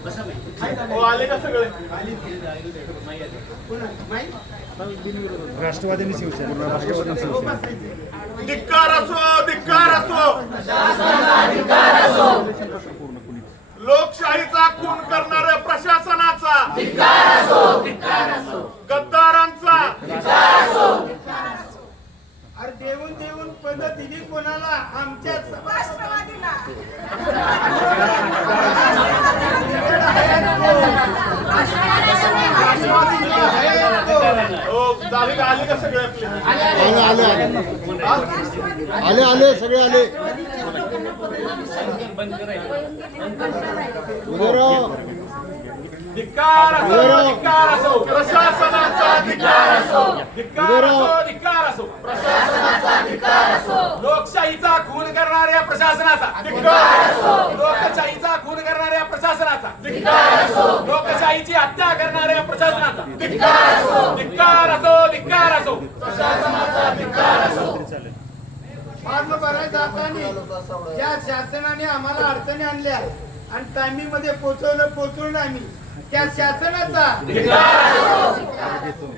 आले का सगळे? राष्ट्रवादी शिवसेना धिक्कार असो, धिक्कार असो, लोकशाहीचा खून करणाऱ्या प्रशासनाचा गद्दारांचा अरे देऊन देऊन पद्धतीने कोणाला आमच्या राष्ट्रवादीला आले का सगळे आले आले सगळे आले धिक्कार असो, धिक्कार असो, प्रशासनाचा धिक्कार असो, धिक्कार असो, धिक्कार असो, प्रशासनाचा धिक्कार असो, लोकशाहीचा खून करणाऱ्या प्रशासनाचा धिक्कार असो, लोकशाहीचा खून करणाऱ्या प्रशासनाचा धिक्कार असो, लोकशाहीची हत्या करणाऱ्या प्रशासनाचा धिक्कार असो, धिक्कार असो, धिक्कार असो, प्रशासनाचा धिक्कार असो. फॉर्म भरायला जाताना ज्या शासनाने आम्हाला अडचणी आणल्या आणि टायमिंग मध्ये पोहोचवलं आम्ही त्या शासनाचा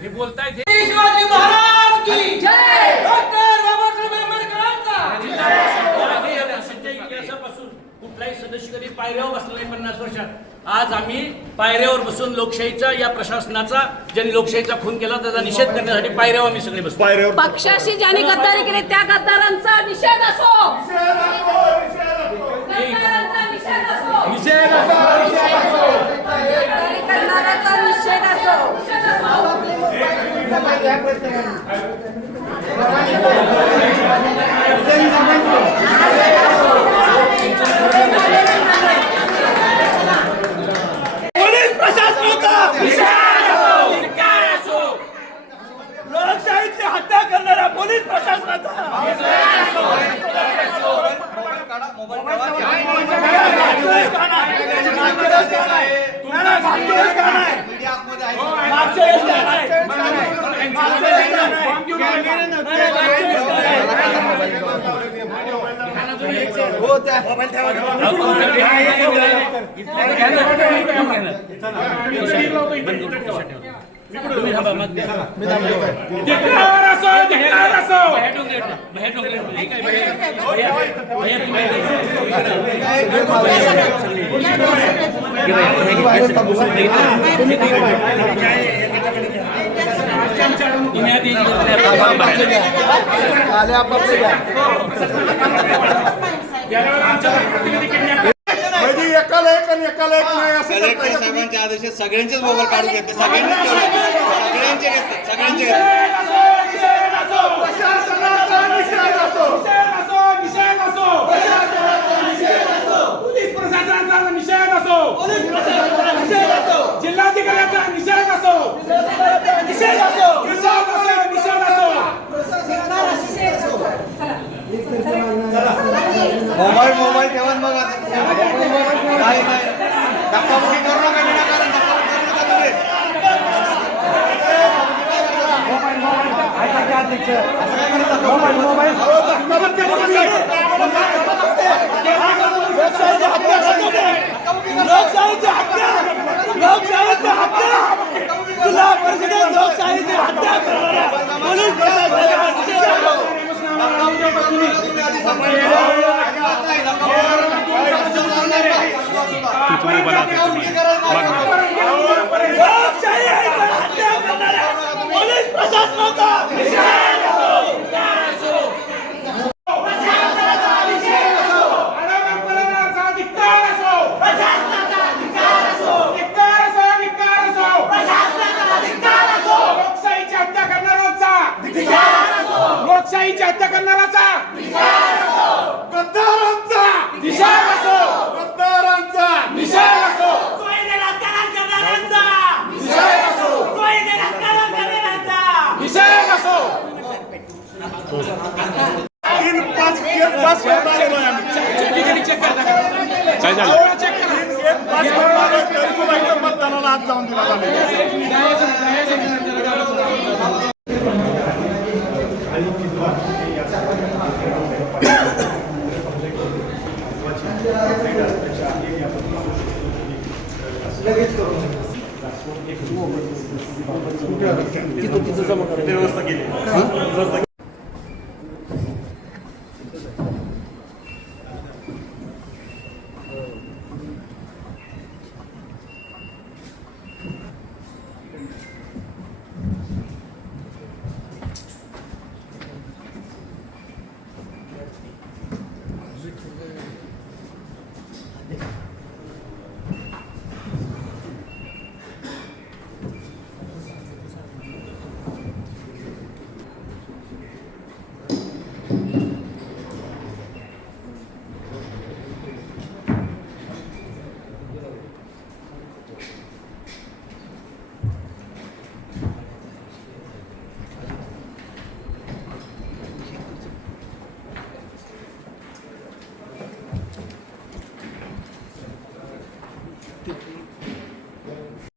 हे बोलताय शिवाजी महाराज की जय, डॉक्टर बाबासाहेब आंबेडकरांचा जय. इतिहासापासून कुठलाही सदस्य कधी पायऱ्यावर बसला नाही 50 वर्षात. आज आम्ही पायऱ्यावर बसून लोकशाहीचा या प्रशासनाचा ज्यांनी लोकशाहीचा खून केला त्याचा निषेध करण्यासाठी पायऱ्यावर आम्ही सगळे बसतो. पक्षाशी ज्यांनी गद्दारी केली त्या गद्दारांचा निषेध असो, गद्दारांचा निषेध असो, निषेध असो, गद्दारी करणाऱ्याचा निषेध असो. पोलीस प्रशासनाचा निषेध असो, धिक्कार असो, लोकशाहीची हत्या करणाऱ्या पोलीस प्रशासनाचा साहेबांच्या आदेश सगळ्यांचेच मोबाईल काढून घेतले, सगळ्यांचे सगळ्यांचे पोलीस प्रशासनाचा निषेध असो, जिल्हाधिकाऱ्याचा निषेध असो, निषेध असो, निषेध असो. मोबाईल ठेवा मग नाही धक्काबुक्की करू नका, विनाकारण धक्काबुक्की करू लोकशाहीची हत्या करणाराचा गद्दारांचा निषेध असो, गद्दारांचा निषेध असो, निषेध असो. 3-5 काय झालं? मतदानाला हात जाऊन दिला व्यवस्था केली